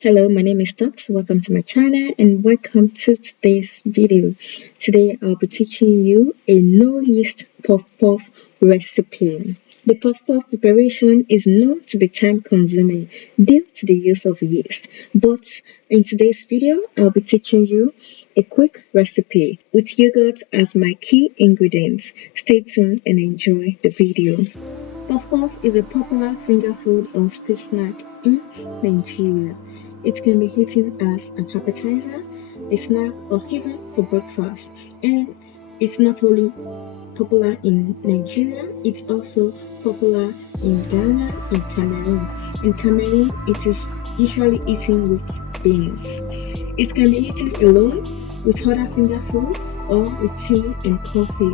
Hello, my name is Tux. Welcome to my channel and welcome to today's video. Today I'll be teaching you a no yeast puff puff recipe. The puff puff preparation is known to be time consuming due to the use of yeast, but in today's video I'll be teaching you a quick recipe with yogurt as my key ingredients. Stay tuned and enjoy the video. Puff puff is a popular finger food or street snack in Nigeria. It can be eaten as an appetizer, a snack, or even for breakfast. And it's not only popular in Nigeria, it's also popular in Ghana and Cameroon. In Cameroon, it is usually eaten with beans. It can be eaten alone, with other finger food, or with tea and coffee.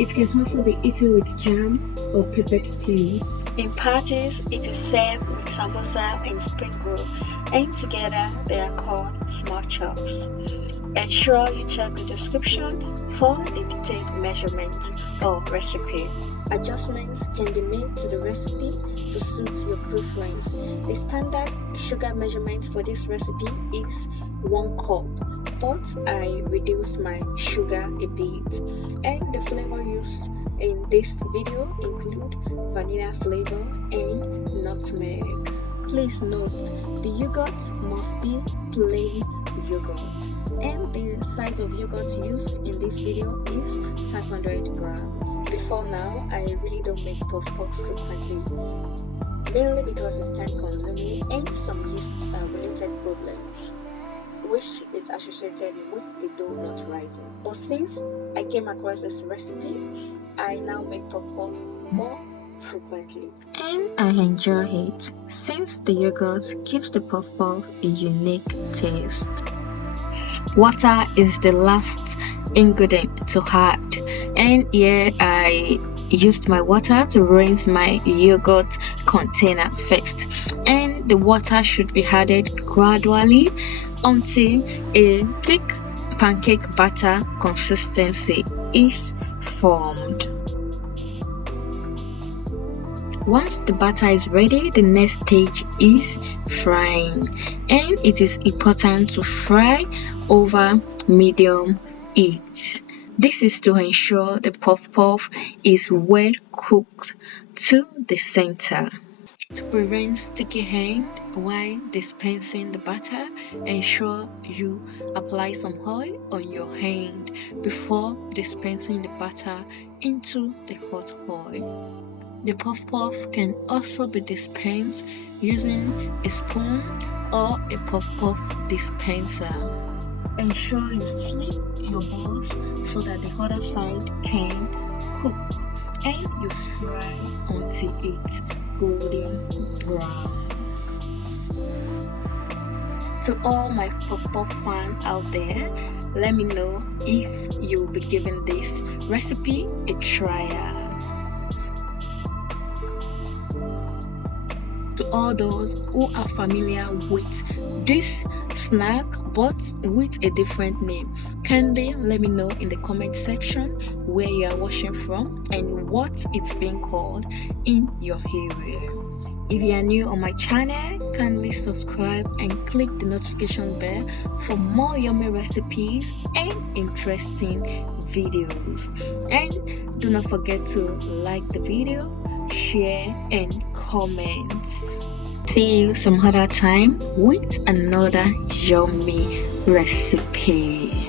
It can also be eaten with jam or peppered stew. In parties, it is served with samosa and spring roll, and together they are called small chops. Ensure you check the description for the detailed measurements or recipe. Adjustments can be made to the recipe to suit your preference. The standard sugar measurement for this recipe is 1 cup, but I reduced my sugar a bit. And the flavor used in this video include vanilla flavor and nutmeg. Please note, the yogurt must be plain yogurt, and the size of yogurt used in this video is 500 grams. Before now, I really don't make puff puff frequently, mainly because it's time consuming and some yeast related problems, which is associated with the dough not rising. But since I came across this recipe, I now make puff puff more frequently, and I enjoy it since the yogurt gives the puff puff a unique taste. Water is the last ingredient to add, and here I used my water to rinse my yogurt container first, and the water should be added gradually until a thick pancake batter consistency is formed. Once the batter is ready, the next stage is frying, and it is important to fry over medium heat. This is to ensure the puff puff is well cooked to the center. To prevent sticky hand while dispensing the batter, ensure you apply some oil on your hand before dispensing the batter into the hot oil. The puff puff can also be dispensed using a spoon or a puff puff dispenser. Ensure you flip your balls so that the other side can cook, and you fry until it's golden brown. To all my puff puff fans out there, let me know if you'll be giving this recipe a trial. To all those who are familiar with this snack but with a different name, kindly let me know in the comment section where you are watching from and what it's being called in your area. If you are new on my channel, kindly subscribe and click the notification bell for more yummy recipes and interesting videos. And do not forget to like the video, share and comment. See you some other time with another yummy recipe.